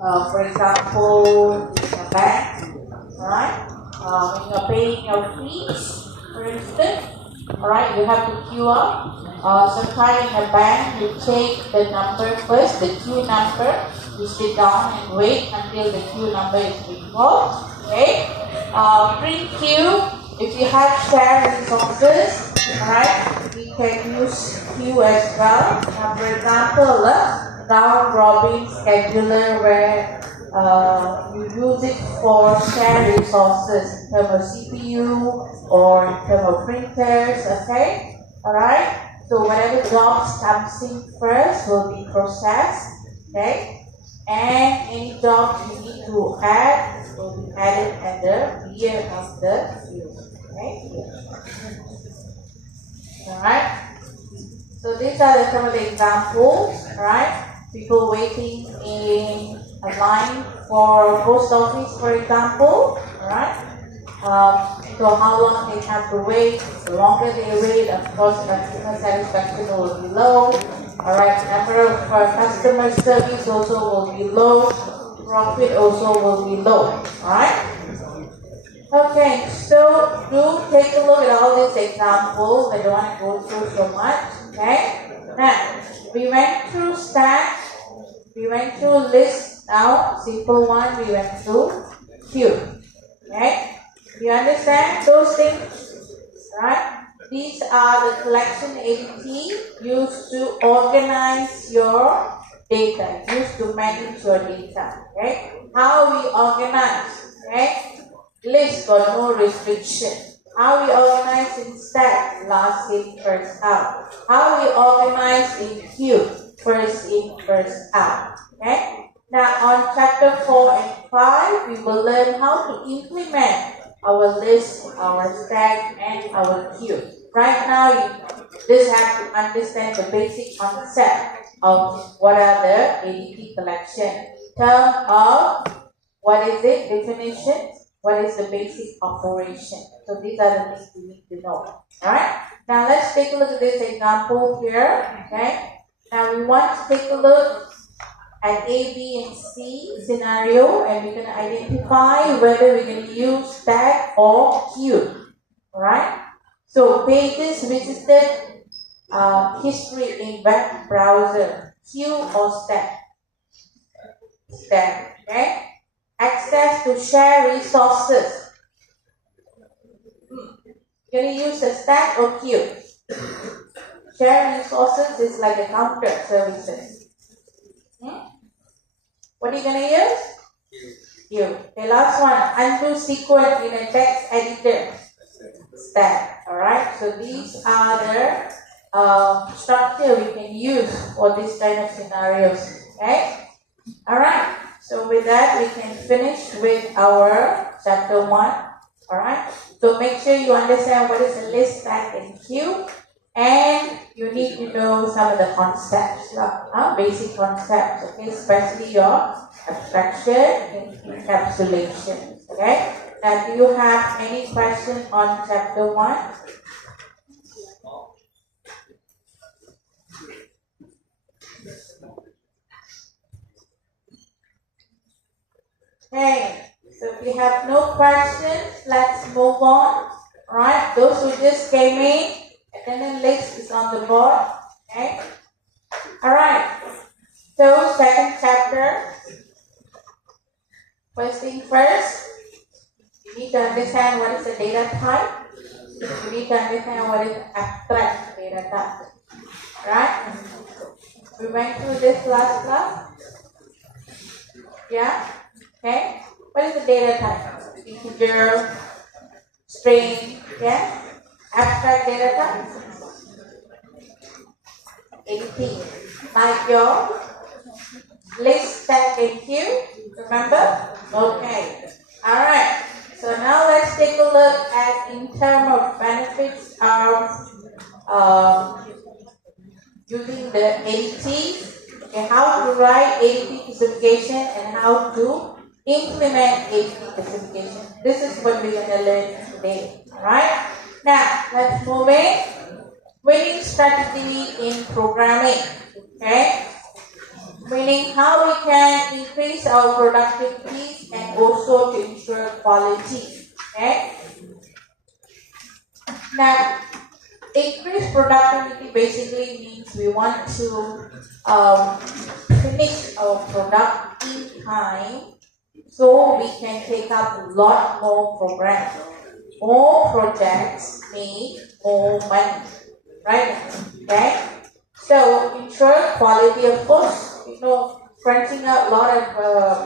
For example, in a bank, alright? When you're paying your fees, for instance, alright, you have to queue up. Sometimes in a bank, you take the number first, the queue number. You sit down and wait until the queue number is recalled. Okay? Print queue, if you have shared resources, alright, we can use queue as well. For example, round robin scheduler where you use it for shared resources in terms of CPU or in terms of printers, okay? Alright? So whatever jobs comes in first will be processed, okay? And any jobs you need to add will be added at the rear of the queue, okay? Alright? So these are some of the examples, alright? People waiting in a line for post office, for example, alright? So how long they have to wait, the longer they wait, of course, customer satisfaction will be low, alright? Number of customer service also will be low, profit also will be low, alright? Okay, so do take a look at all these examples. I don't want to go through so much, okay? Now, we went through stack, we went through list now, simple one, we went through queue, okay? You understand those things, right? These are the collection entity used to organize your data, used to manage your data, okay? How we organize, okay? List got no restriction. How we organize in stack, last in, first out. How we organize in queue, first in, first out, okay? Now on chapter 4 and 5, we will learn how to implement our list, our stack, and our queue. Right now, you just have to understand the basic concept of what are the ADT collection. Term of what is it, definition, what is the basic operation. So these are the things you need to know. Alright? Now let's take a look at this example here. Okay? Now we want to take a look at A, B, and C scenario, and we're going to identify whether we're going to use stack or queue. Alright? So pages visited, history in web browser, queue or stack? Stack. Okay? Access to share resources. You're going to use a stack or queue? Share resources is like a counter services. What are you going to use? Queue. Okay, last one. Undo sequence in a text editor. Stack. Alright, so these are the structure we can use for this kind of scenarios. Okay? Alright, so with that we can finish with our chapter 1. Alright, so make sure you understand what is a list, stack, and queue. And you need to know some of the concepts, basic concepts, okay, especially your abstraction and encapsulation. Okay? Now, do you have any question on chapter 1? Okay, so if you have no questions, let's move on. Alright, those who just came in, attendance list is on the board. Okay? Alright, so second chapter. First thing first, you need to understand what is a data type. You need to understand what is abstract data type. Right? We went through this last class. Yeah? Okay? What is the data type? Integer, string, yeah? Abstract data type. Anything. Like your list, stack, and queue. Remember? Okay. Alright. So now let's take a look at in terms of benefits of using the ADT. Okay, how to write ADT classification and how to implement ADT classification. This is what we're going to learn today. Alright? Now, let's move in. Winning strategy in programming. Okay? Meaning how we can increase our productivity and also to ensure quality. Okay. Now, increased productivity basically means we want to finish our product in time so we can take up a lot more programs. More projects need more money, right? Okay? So, ensure quality, of course, crunching out a lot of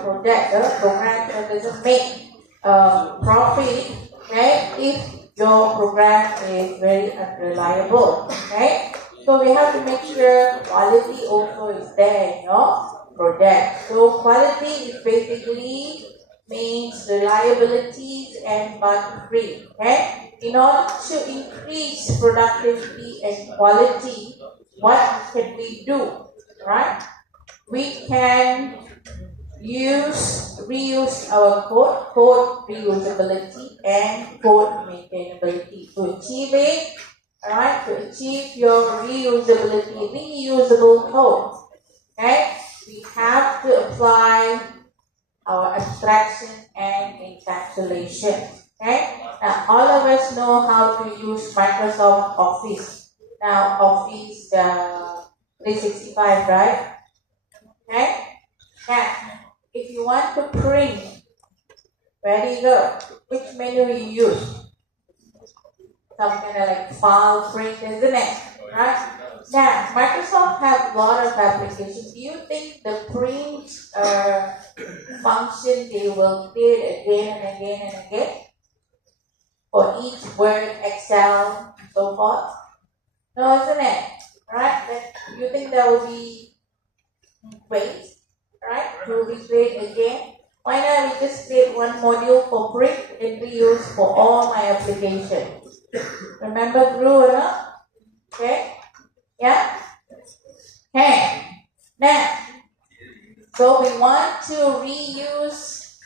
projects, programs that doesn't make profit, okay, if your program is very unreliable, okay? So we have to make sure quality also is there in your project. So quality is basically means reliability and bug free, okay? In order to increase productivity and quality, what can we do, right? We can reuse our code reusability and code maintainability to achieve it, alright, to achieve your reusable code. Okay, we have to apply our abstraction and encapsulation. Okay, now all of us know how to use Microsoft Office. Now Office 365, right? Okay, now if you want to print, very good. Which menu you use? Some kind of like file print, isn't it? Right? Now, Microsoft have a lot of applications. Do you think the print function they will create again and again and again for each Word, Excel, and so forth? No, isn't it? Right? But you think there will be wait, right? To recreate again? Why not we just create one module for print and reuse for all my applications? Remember Drew or not? Okay? Yeah? Okay. Now, so we want to reuse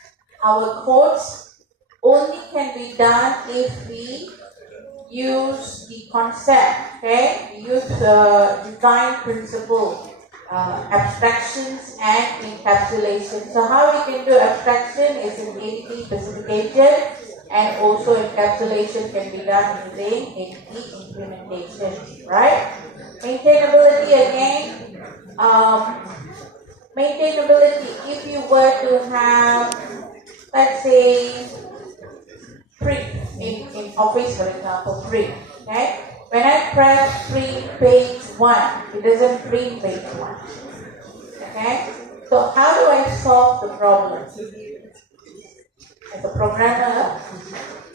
our codes. Only can be done if we use the concept, okay? We use the design principle. Abstractions and encapsulation. So how we can do abstraction is in ADT specification, and also encapsulation can be done using ADT implementation, right? Maintainability again. Maintainability, if you were to have, let's say, print in Office, for example, print, okay? When I press print page 1, it doesn't print page 1. Okay? So how do I solve the problem? As a programmer,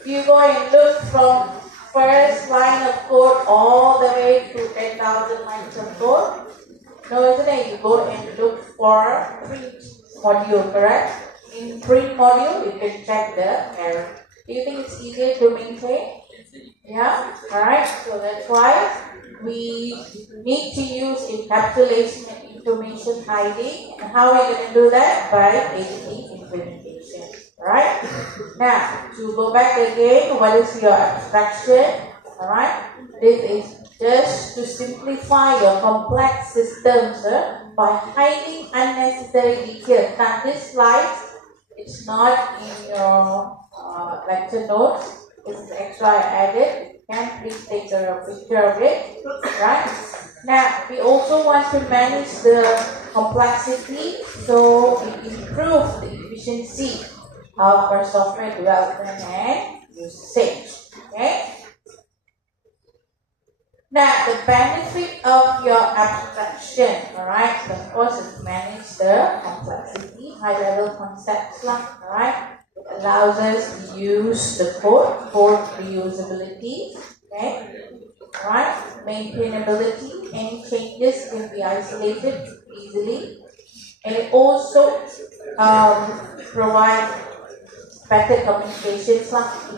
you go and look from first line of code all the way to 10,000 lines of code. No, isn't it? You go and look for print module, correct? In print module, you can check the error. Do you think it's easier to maintain? Yeah, alright, so that's why we need to use encapsulation and information hiding. And how are we going to do that? By ADT implementation. Alright, now to go back again, what is your abstraction? Alright, this is just to simplify your complex systems by hiding unnecessary details. Now, this slide, it's not in your lecture notes. This is extra I added. You can please take a picture of it. Right? Now, we also want to manage the complexity so we improve the efficiency of our software development and usage. Okay? Now, the benefit of your abstraction, alright, of course, is manage the complexity, high-level concepts, alright. It allows us to use the code reusability, okay, alright, maintainability, any changes can be isolated easily, and it also provides better communication,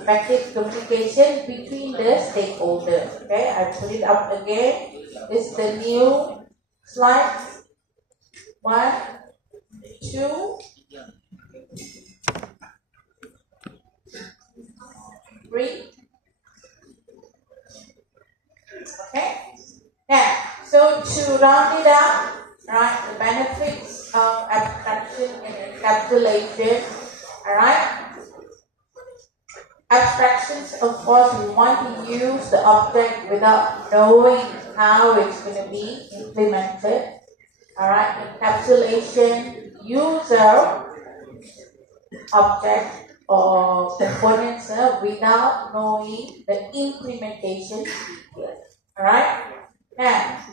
effective communication between the stakeholders. Okay, I put it up again. This is the new slide. 1, 2, 3. Okay. Now, so to round it up, right? The benefits of abstraction and encapsulation, alright? Abstractions, of course, we want to use the object without knowing how it's going to be implemented. Alright, encapsulation, user object or components without knowing the implementation details. Alright? Now,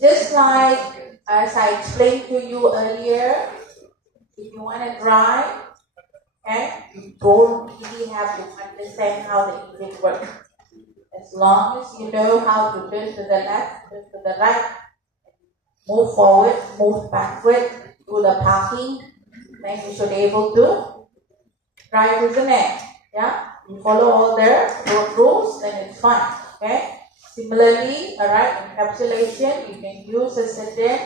just like as I explained to you earlier, if you want to drive, okay, you don't really have to understand how the engine works. As long as you know how to turn to the left, turn to the right, move forward, move backward, do the parking, then you should be able to drive, isn't it? Yeah? You follow all the road rules, then it's fine. Okay? Similarly, alright, encapsulation, you can use a certain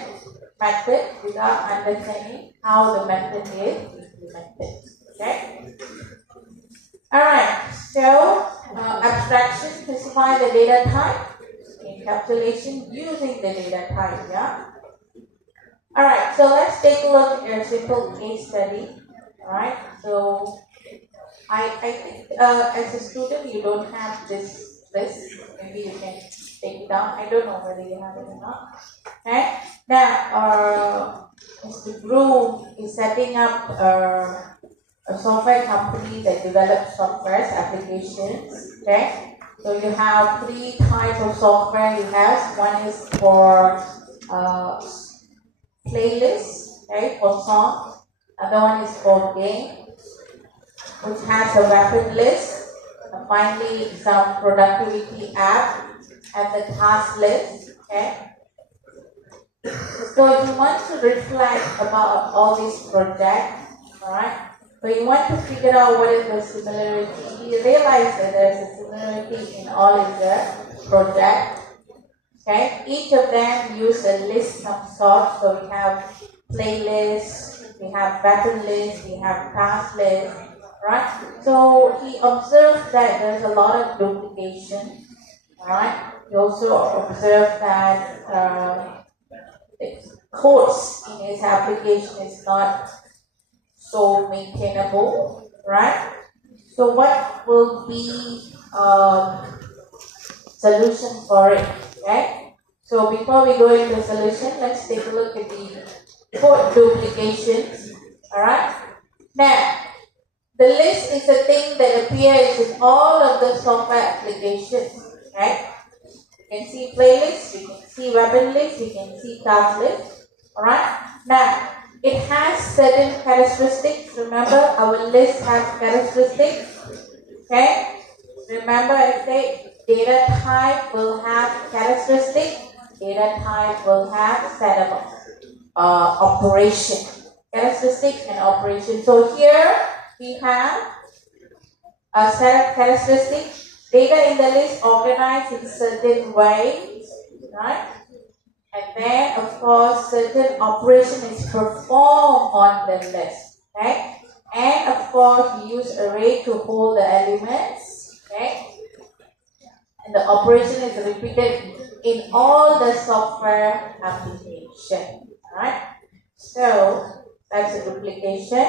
method without understanding how the method is implemented. Okay? Alright, so abstraction specify the data type, encapsulation using the data type, yeah? Alright, so let's take a look at a simple case study. Alright, so I think as a student you don't have this list. Maybe you can take it down. I don't know whether you have it or not. Okay, now Mr. Groom is setting up a software company that develops software applications. Okay, so you have three types of software you have. One is for playlist, okay, for songs. Other one is for game, which has a weapon list. And finally, some productivity app and the task list. Okay. So you want to reflect about all these projects, alright? So you want to figure out what is the similarity. You realize that there is a similarity in all of the projects. Okay, each of them use a list of sorts. So we have playlist, we have weapon list, we have task list, right? So he observed that there's a lot of duplication, right? He also observed that the codes in his application is not so maintainable, right? So what will be solution for it? Okay, so before we go into the solution, let's take a look at the code duplications. Alright, now the list is a thing that appears in all of the software applications. Okay, you can see playlist, you can see weapon list, you can see task list. Alright, now it has certain characteristics. Remember, our list has characteristics. Okay, remember I said data type will have characteristic, data type will have set of operation, characteristic and operation. So here we have a set of characteristics, data in the list organized in certain ways, right? And then of course certain operation is performed on the list, okay? And of course we use array to hold the elements, okay? And the operation is repeated in all the software application. Alright? So that's a duplication.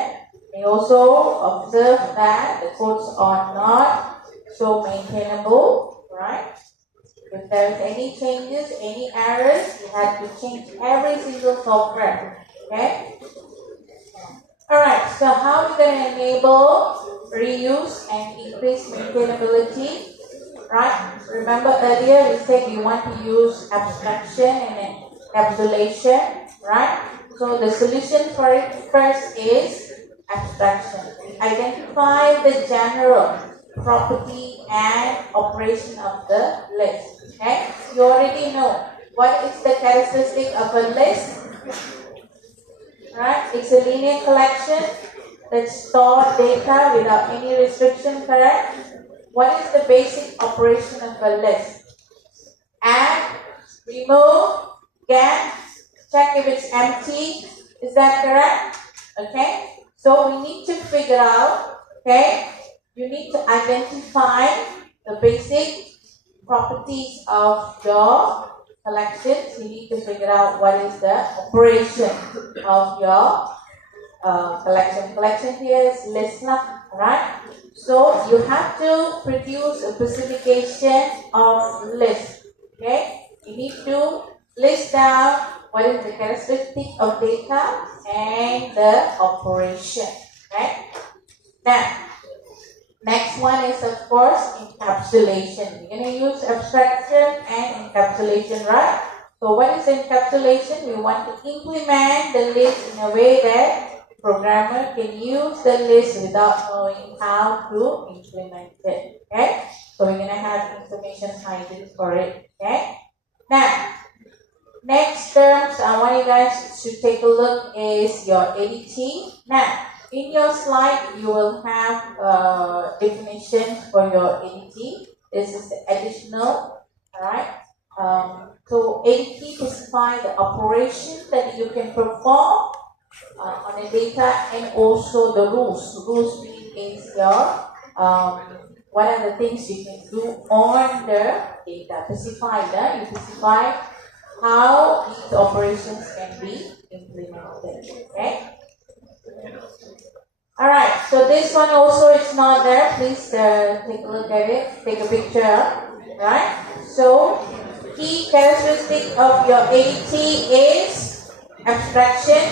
We also observe that the codes are not so maintainable. Right? If there is any changes, any errors, you have to change every single software. Okay? Alright, so how are we going to enable reuse and increase maintainability? Right? Remember earlier we said we want to use abstraction and encapsulation, right? So the solution for it first is abstraction. We identify the general property and operation of the list. Okay? You already know what is the characteristic of a list. Right? It's a linear collection that stores data without any restriction, correct? What is the basic operation of a list? Add, remove, get, check if it's empty. Is that correct? Okay. So we need to figure out, okay, you need to identify the basic properties of your collections, you need to figure out what is the operation of your collection. Collection here is list, right? So you have to produce a specification of list. Okay, you need to list down what is the characteristic of data and the operation. Okay. Now, next one is of course encapsulation. We're going to use abstraction and encapsulation, right? So what is encapsulation? We want to implement the list in a way that the programmer can use the list without knowing how to implement it. Okay? So we're going to have information hidden for it. Okay? Now, next terms I want you guys to take a look is your ADT. Now, in your slide, you will have definitions for your ADT. This is the additional, alright? So ADT specifies the operation that you can perform on the data and also the rules. Rules mean is your what are the things you can do on the data. Specify, you specify how these operations can be implemented. Okay. Alright, so this one also is not there. Please take a look at it. Take a picture. Right? So, key characteristic of your ADT is abstraction,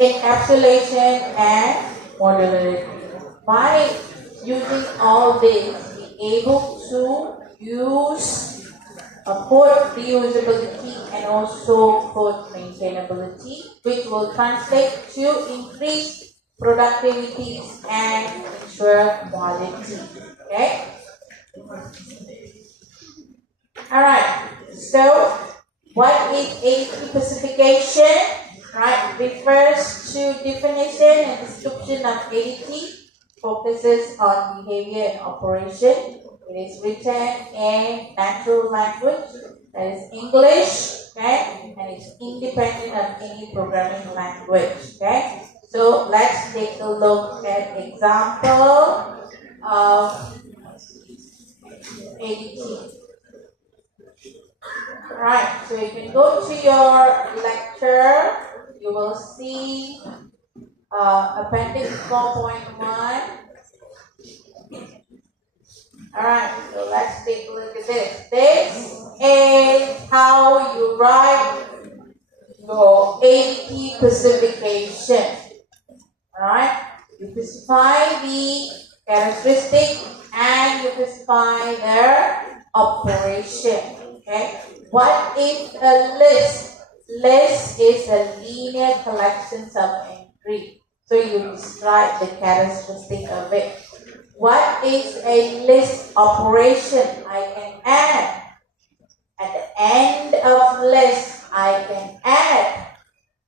encapsulation, and modularity. By using all this, be able to use code reusability and also code maintainability, which will translate to increase productivity and ensure quality. Okay. Alright. So, what is ADT specification? Right. Refers to definition and description of ADT. Focuses on behavior and operation. It is written in natural language, that is English, okay, and it's independent of any programming language, okay. So let's take a look at example of ADT. Right, so you can go to your lecture, you will see appendix 4.1. Alright, so let's take a look at this. This is how you write your ADT specification. Alright, you specify the characteristic and you specify their operation. Okay, what is a list? List is a linear collection of entry. So you describe the characteristic of it. What is a list operation? I can add. At the end of list, I can add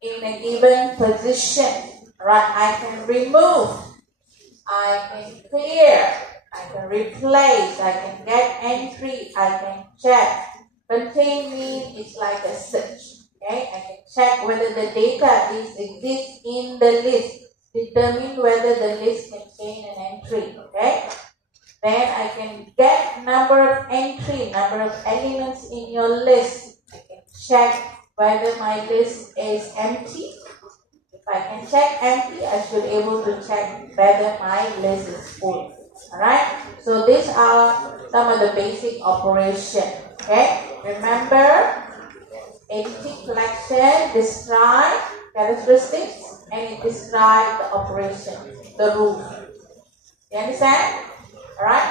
in a given position. Right? I can remove. I can clear. I can replace. I can get entry. I can check. Contain means it's like a search. Okay? I can check whether the data exists in the list. Determine whether the list contains an entry. Okay? Then I can get number of entry, number of elements in your list. I can check whether my list is empty. If I can check empty, I should be able to check whether my list is full. Alright? So these are some of the basic operations. Okay? Remember, ADT collection describe characteristics and it describes the operation, the rules. You understand? Alright?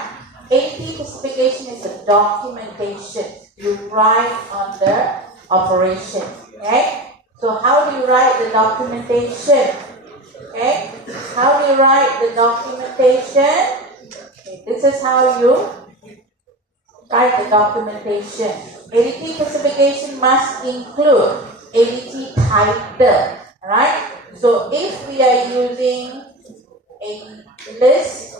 ADT specification is a documentation. You write on the operation. Okay? So how do you write the documentation? Okay? How do you write the documentation? Okay, this is how you write the documentation. ADT specification must include ADT title. Alright? So if we are using a list,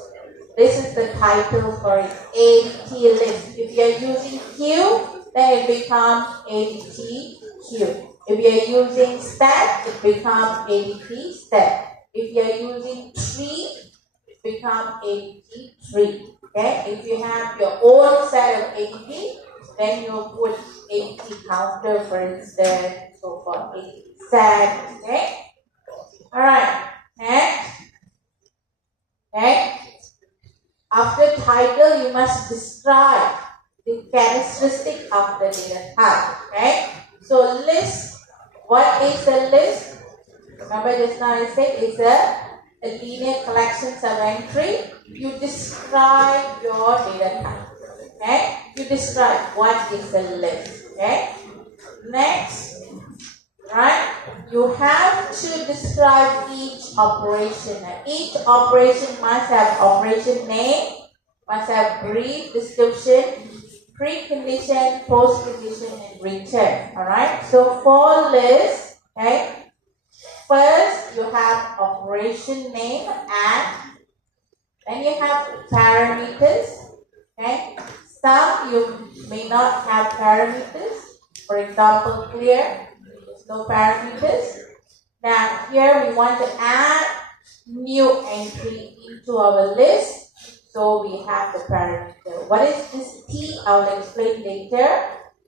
this is the title for it, ADT list. If you are using queue, then it becomes ADT queue. If you are using stack, it becomes ADT stack. If you are using tree, it becomes ADT tree. Okay? If you have your own set of ADT, then you put 80 counter, for instance, so for 80 cents, okay? Alright, next. Okay. After title, you must describe the characteristic of the data type. Okay. So list, what is a list? Remember just now I said it's a linear collections of entry. You describe your data type. Okay. You describe what is a list. Okay. Next, right? You have to describe each operation. Each operation must have operation name, must have brief description, precondition, postcondition, and return. Alright? So for list, okay, first you have operation name and then you have parameters. Okay? Some you may not have parameters. For example, clear. No parameters. Now here we want to add new entry into our list. So we have the parameter. What is this T? I will explain later.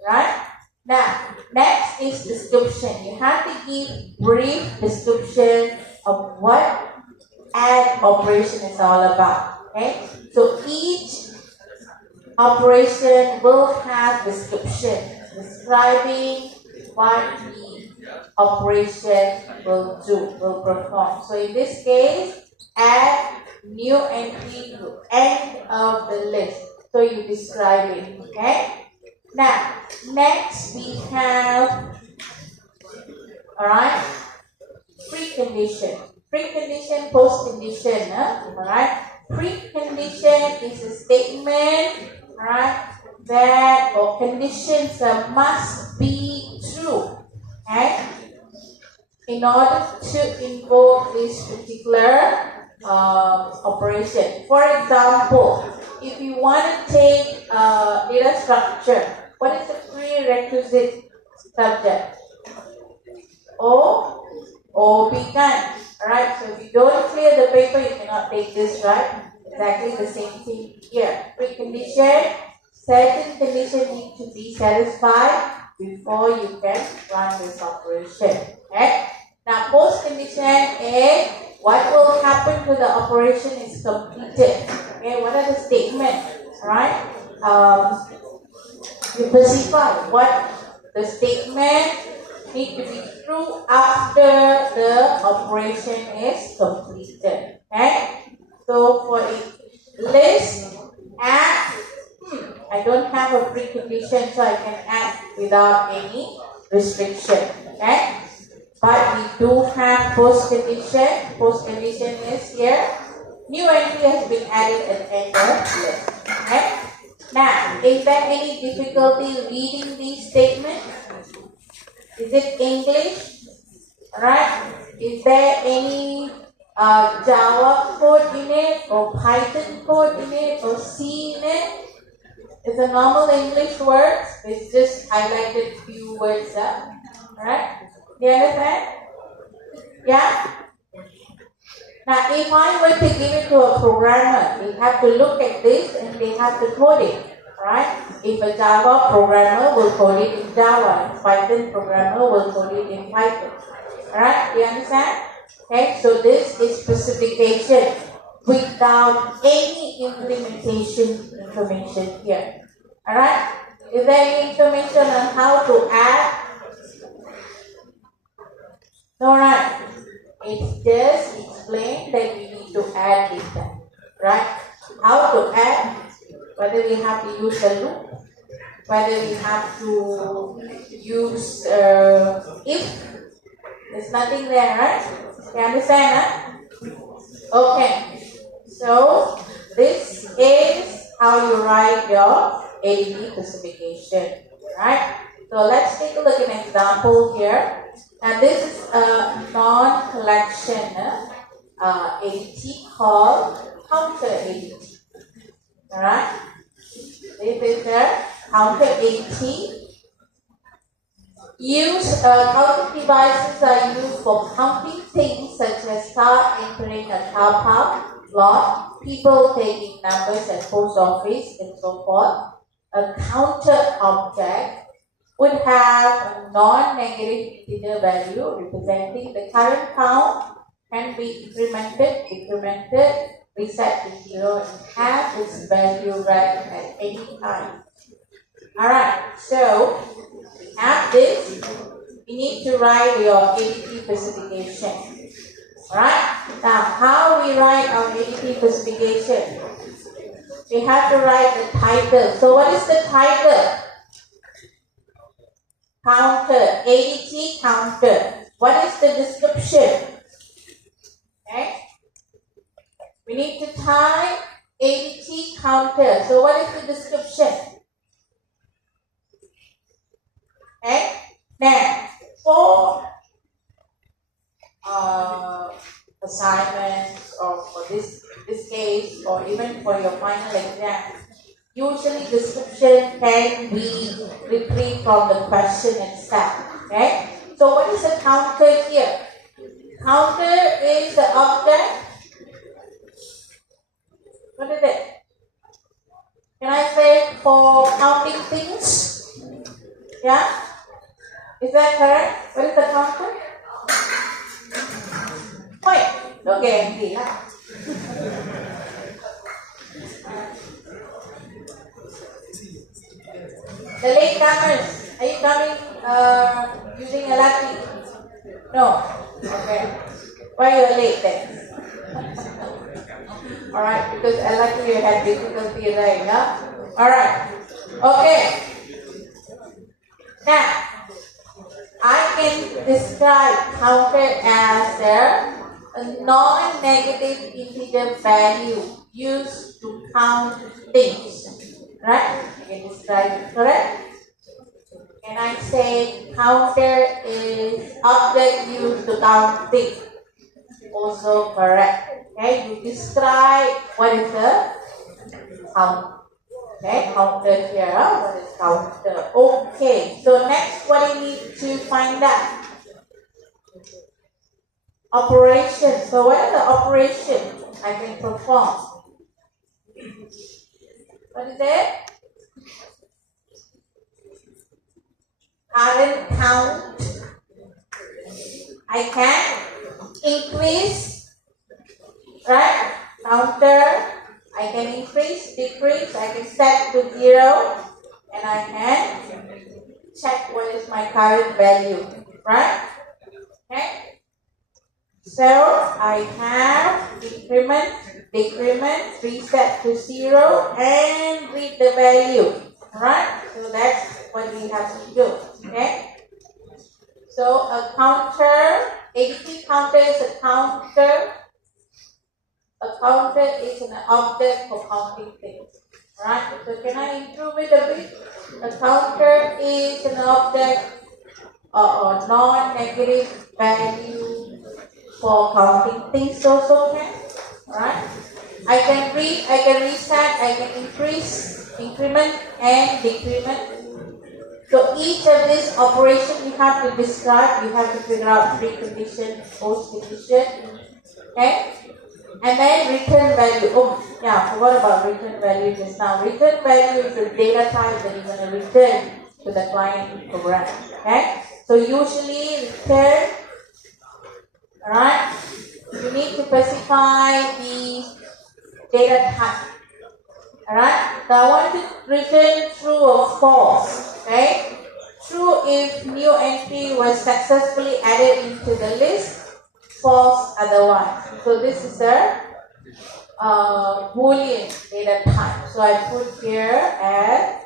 Right? Now, next is description. You have to give brief description of what add operation is all about. Okay? So each operation will have description describing what the operation will perform. So in this case, add new entry to end of the list. So you describe it, okay? Now, next we have, alright, precondition. Precondition, postcondition, alright? Precondition is a statement, alright, that or conditions must be true, okay? In order to invoke this particular operation. For example, if you want to take data structure, what is the prerequisite subject? O began. Alright, so if you don't clear the paper, you cannot take this, right? Exactly the same thing here. Precondition, certain conditions need to be satisfied before you can run this operation. Okay? Now, post condition is what will happen to the operation is completed. Okay, what are the statements? Right? You specify what the statement need to be true after the operation is completed. Okay? So for a list, add. I don't have a precondition, so I can add without any restriction. Okay? But we do have post-condition. Post-condition is here. New entry has been added at the end of list. Okay? Now, is there any difficulty reading these statements? Is it English? Right? Is there any Java code in it, or Python code in it, or C in it? It's a normal English word. It's just highlighted few words up. Alright? Do you understand? Yeah? Now, if I were to give it to a programmer, they have to look at this and they have to code it. Alright? If a Java programmer will code it in Java, a Python programmer will code it in Python. Alright? Do you understand? Okay, so this is specification without any implementation information here. Alright? Is there any information on how to add? No, right? It's just explained that we need to add data. Right? How to add? Whether we have to use a loop, whether we have to use if. There's nothing there, right? You understand, huh? Okay. So, this is how you write your ADB specification, right? So, let's take a look at an example here. And this is a non-collection ADT called counter ADT. Alright? This is a counter ADT. Counting devices are used for counting things such as car entering a car park lot, people taking numbers at post office, and so forth. a counter object would have a non-negative integer value representing the current count, can be incremented, decremented, reset to 0, and have its value read at any time. Alright, so we have this. We need to write your ADT specification. Alright, now how we write our ADT specification? We have to write the title. So what is the title? Counter, ADT counter. What is the description? Okay. We need to type ADT counter. So what is the description? Okay. Now, for assignments or for this case or even for your final exam, usually description can be retrieved from the question itself. Okay. So what is the counter here? Counter is the object. What is it? Can I say for counting things? Yeah? Is that correct? What is the counter? Wait, don't get angry. Huh? The latecomers, are you coming using a latte? No. Okay. Why you're late then? Alright, because luckily you had difficulty, right? Yeah? Alright. Okay. Now, I can describe counter as a non-negative integer value used to count things. Right? I can describe it, correct? And I say counter is object used to count things. Also correct. Okay, you describe what is the count. Okay, counter here. What is counter? Okay, so next what I need to find out? Operation. So what is the operation I can perform? What is it? Current count. I can increase, right? Counter. I can increase, decrease. I can set to 0, and I can check what is my current value, right? Okay. So I have increment, decrement, reset to 0, and read the value. Right? So that's what we have to do. Okay? So a counter, ADT counter is a counter. A counter is an object for counting things. Right? So can I improve it a bit? A counter is an object or non-negative value for counting things also can. Right? I can read, I can reset, I can increase, increment and decrement. So each of these operations you have to describe, you have to figure out precondition, post-condition. Okay? And then return value. Oh, yeah, forgot about return value just now. Return value is the data type that you're going to return to the client program. Okay? So usually return, alright, you need to specify the data type. Alright? So I want to return true or false. Okay? True if new entry was successfully added into the list. False otherwise. So this is a Boolean data type. So I put here as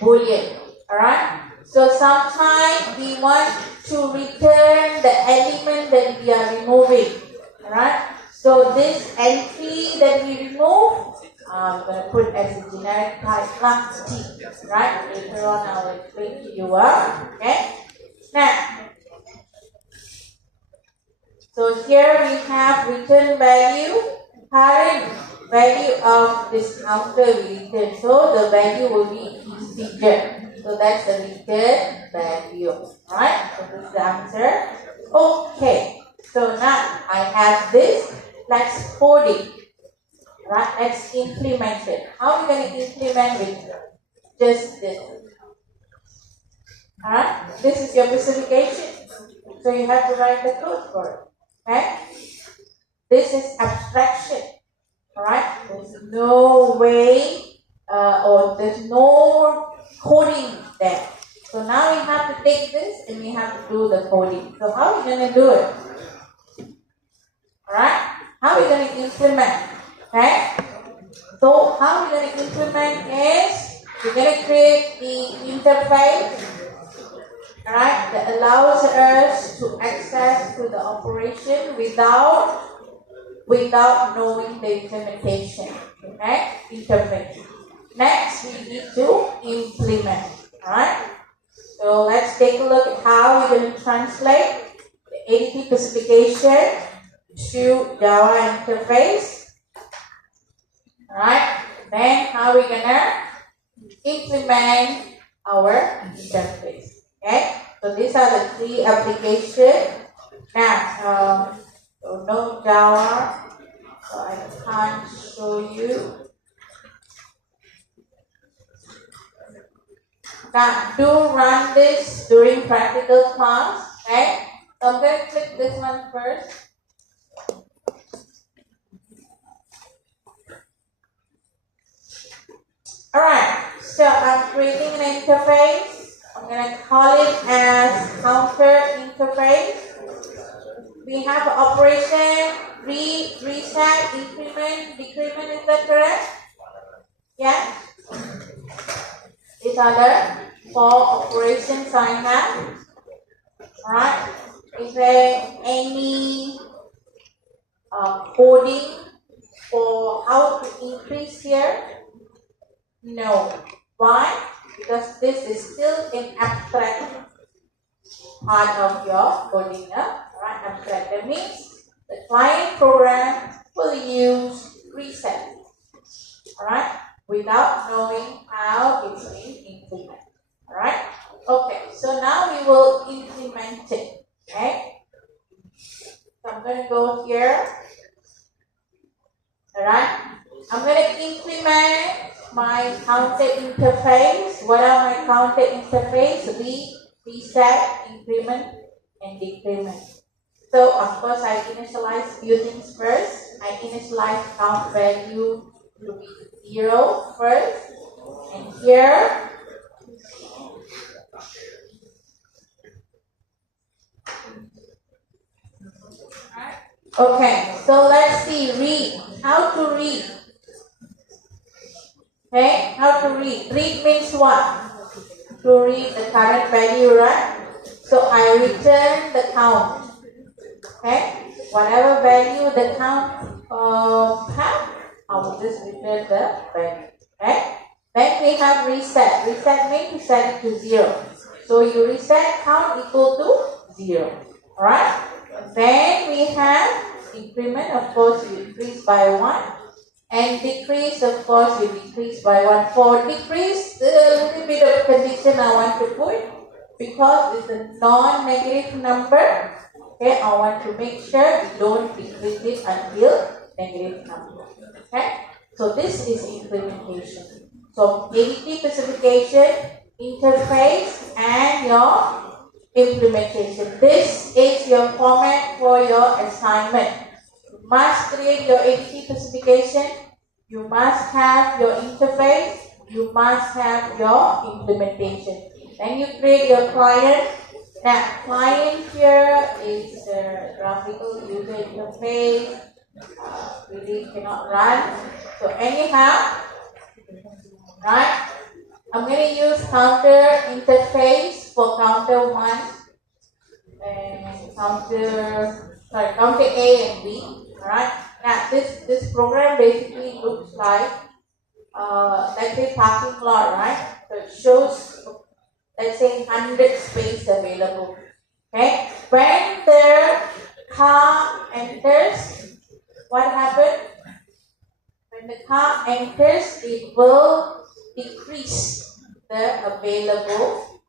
Boolean. Alright? So sometimes we want to return the element that we are removing. Alright? So this entry that we remove, I'm going to put as a generic type class T. Right? Later on I will explain to you. Okay? Now, so here we have return value, current value of this counter we return. So the value will be integer. So that's the return value. Alright? So this is the answer. Okay. So now I have this. Let's code it. Right? Let's implement it. How are we going to implement with just this? Alright? This is your specification. So you have to write the code for it. Okay? This is abstraction. Alright? There's no way or there's no coding there. So now we have to take this and we have to do the coding. So how are we going to do it? Alright? How are we going to implement? Okay? So how we're going to implement is we're going to create the interface, alright, that allows us to access to the operation without knowing the implementation. Okay? Interface. Next, we need to implement. Alright? So let's take a look at how we're going to translate the ADT specification to Java interface. Alright? Then how we're going to implement our interface. Okay? So these are the three applications. Now, so no Java, so I can't show you. Now, do run this during practical class. Okay? So I'm going to click this one first. Alright, so I'm creating an interface. I'm going to call it as counter interface. We have operation, read, reset, increment, decrement. Is that correct? Yeah? These are the 4 operations I have. Alright, is there any coding for how to increase here? No. Why? Because this is still an abstract part of your coding. Right? Abstract. That means the client program will use reset. Alright? Without knowing how it's being implemented. Alright? Okay. So now we will implement it. Okay? So I'm going to go here. Alright? I'm going to implement my counter interface. What are my counter interface? Read, reset, increment, and decrement. So of course I initialize few things first. I initialize count value to be 0 first. And here okay, so let's see, read. How to read? Okay, how to read? Read means what? To read the current value, right? So I return the count. Okay, whatever value the count have, I will just return the value. Okay. Then we have reset. Reset means to set it to 0. So you reset count equal to 0. Alright. Then we have increment. Of course, you increase by 1. And decrease, of course, you decrease by 1. For decrease, there's a little bit of condition I want to put because it's a non-negative number. Okay, I want to make sure we don't decrease it until negative number. Okay, so this is implementation. So ADT specification, interface, and your implementation. This is your format for your assignment. You must create your ADT specification. You must have your interface. You must have your implementation. Then you create your client. Now, client here is the graphical user interface. Really cannot run. So anyhow, right? I'm going to use counter interface for counter 1 and counter A and B. Alright. Now this program basically looks like let's say parking lot, right? So it shows let's say 100 space available. Okay. When the car enters, what happens? When the car enters, it will decrease the available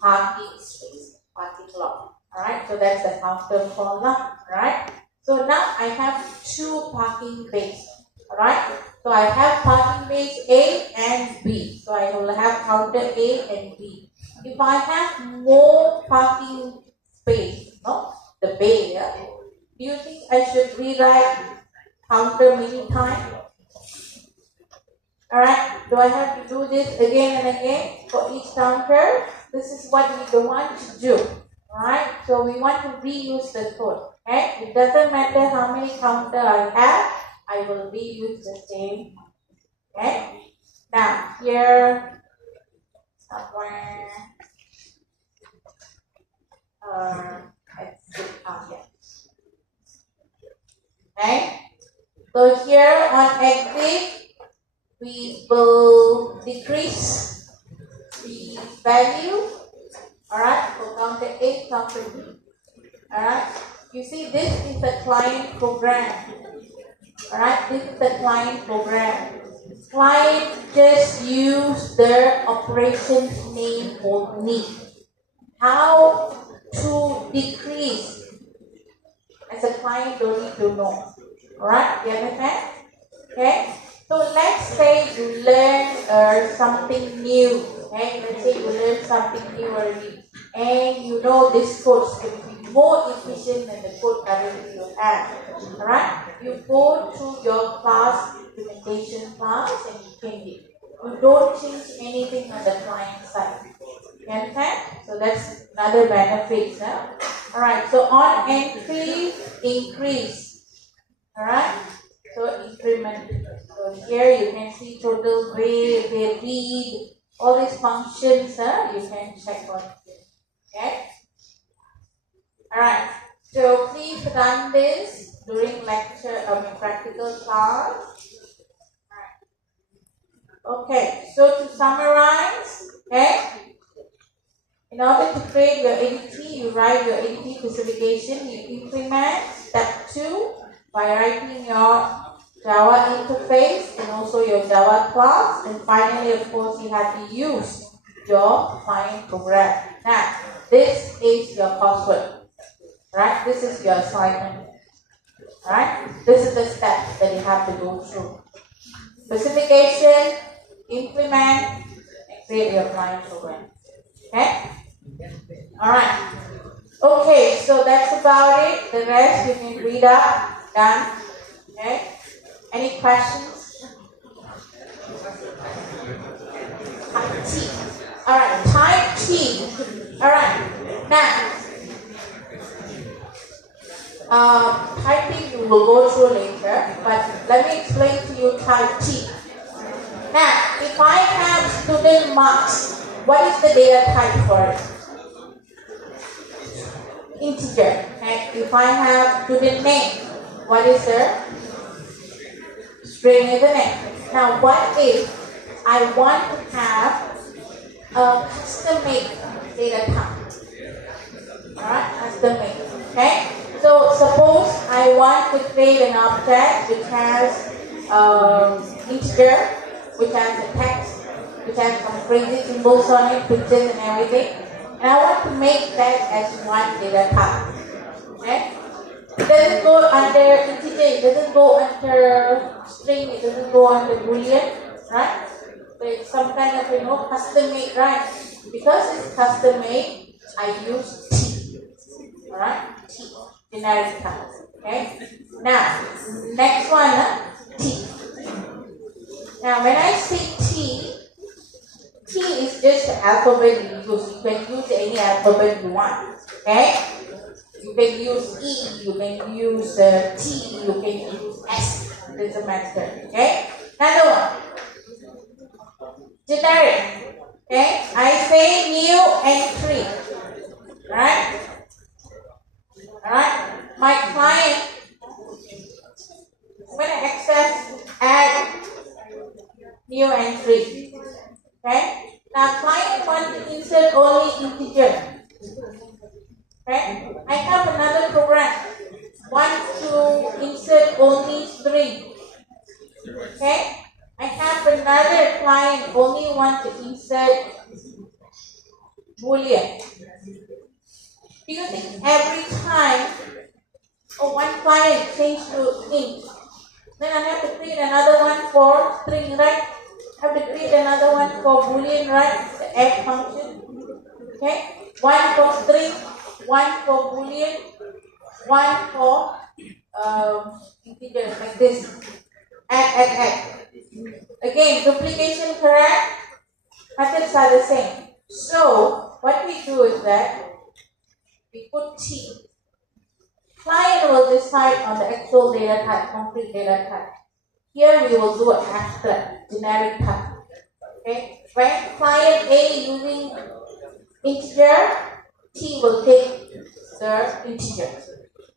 parking space, parking lot. Alright, so that's the counter for lot, right? So now I have 2 parking bays. Alright? So I have parking bays A and B. So I will have counter A and B. If I have more parking space, no, the bay, yeah, do you think I should rewrite counter many times? Alright, do I have to do this again and again for each counter? This is what we don't want to do. Alright, so we want to reuse the code. Okay, it doesn't matter how many counter I have, I will reuse the same. Okay, now here somewhere, let's see, yeah. Okay, so here on exit, we will decrease the value, alright, for counter A, counter B. Alright, you see this is the client program. Alright, this is the client program. Client just use their operations name only. How to decrease as a client don't need to know. Alright, you understand? Okay. So let's say you learn something new. Okay, let's say you learn something new already, and you know this code is going to be more efficient than the code currently you have. Alright, you go to your class implementation class and you change it. You don't change anything on the client side. You understand? So that's another benefit. Huh? Alright, so on entry, increase. Alright. So increment. So here you can see total grade, they read, all these functions, you can check on it. Okay? Alright. So please run this during lecture, practical class. Alright. Okay, so to summarize, okay, in order to create your ADT, you write your ADT specification, you implement step 2 by writing your Java interface and also your Java class, and finally, of course, you have to use your client program. Now, this is your coursework, right? This is your assignment, right? This is the steps that you have to go through. Specification, implement, and create your client program. Okay? Alright. Okay, so that's about it. The rest you can read up. Done. Okay? Any questions? Type T. Alright, type T. Alright. Now, typing you will go through later, but let me explain to you type T. Now, if I have student marks, what is the data type for it? Integer. Okay? If I have student name, what is the string, isn't it? Now, what if I want to have a custom-made data type? Alright, custom-made. Okay? So, suppose I want to create an object which has integer, which has a text, which has some crazy symbols on it, pictures and everything. And I want to make that as one data type. Okay? It doesn't go under integer, it doesn't go under string, it doesn't go under boolean, right? So it's some kind of, custom made, right? Because it's custom made, I use T. Alright? T. Generic type. Okay? Now, next one, T. Now, when I say T, T is just the alphabet you use. You can use any alphabet you want. Okay? You can use E, you can use T, you can use S. It doesn't matter. Okay? Another one. Generic. Okay? I say new entry. Alright? Alright? My client, I'm going to access add new entry. Okay? Now client wants to insert only integer. Okay? I have another program. Want to insert only string. Okay? I have another client only want to insert boolean. Do you think every time one client change to int, Then I have to create another one for string, right? I have to create another one for boolean, right? The add function. Okay? One for string, one for boolean, one for integer, like this. Add. Again, duplication correct? Methods are the same. So, what we do is that we put T. Client will decide on the actual data type, concrete data type. Here we will do an abstract, generic type. Okay? When client A using integer, T will take the integer.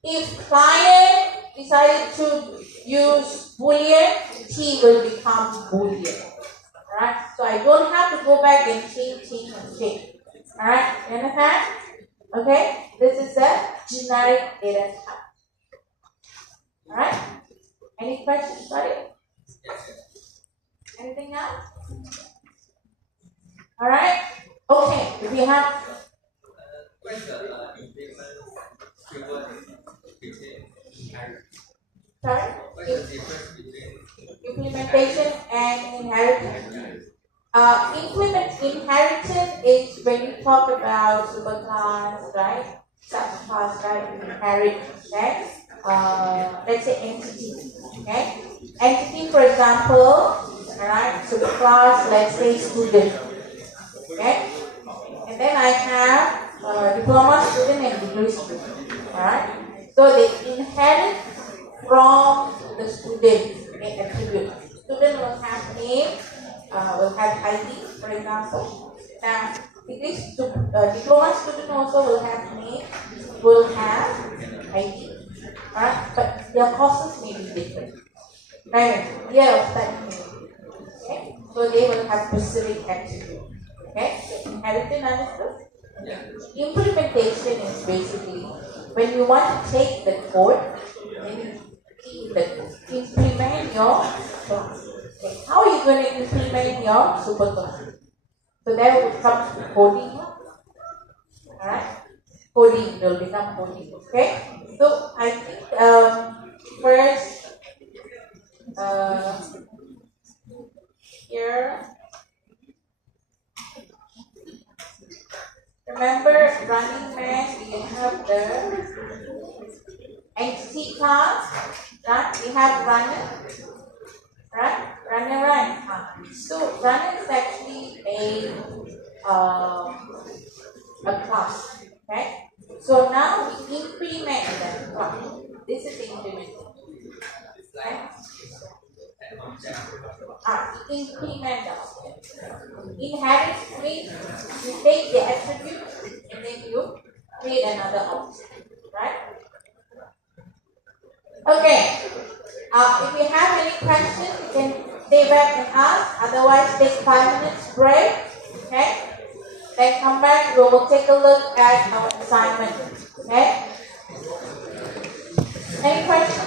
If client decided to use boolean, T will become boolean. Alright? So I don't have to go back and change. Alright? You understand? Okay? This is a generic data type. Alright? Any questions about it? Anything else? Alright? Okay, if you have sorry? Implementation and inheritance. Inheritance is when you talk about superclass, right? Subclass, right? Inherit, okay? Let's say entity, okay? Entity, for example, alright, superclass, let's say student, okay? And then I have diploma student and degree student, alright? So they inherit from the student in attribute. Student will have name, will have ID, for example. Now, diploma student also will have name, will have ID. Alright, but their courses may be different. Right? Year of study may be different. Okay? So they will have specific attribute. Okay? So inheritance understood? Implementation is basically when you want to take the code and implement your class. Okay. How are you going to implement your superclass? So there will come coding. Alright? Coding will become coding. Okay? So I think first here, remember running man, we have the entity class, right? We have runner, right? Run. So runner is actually a class, okay? So now we implement that class. This is the implementation. Okay? Implement the object. Inherit means you take the attribute and then you create another object, right? Okay. If you have any questions, you can stay back and ask. Otherwise, take 5 minutes break. Okay. Then come back. We will take a look at our assignment. Okay. Any questions?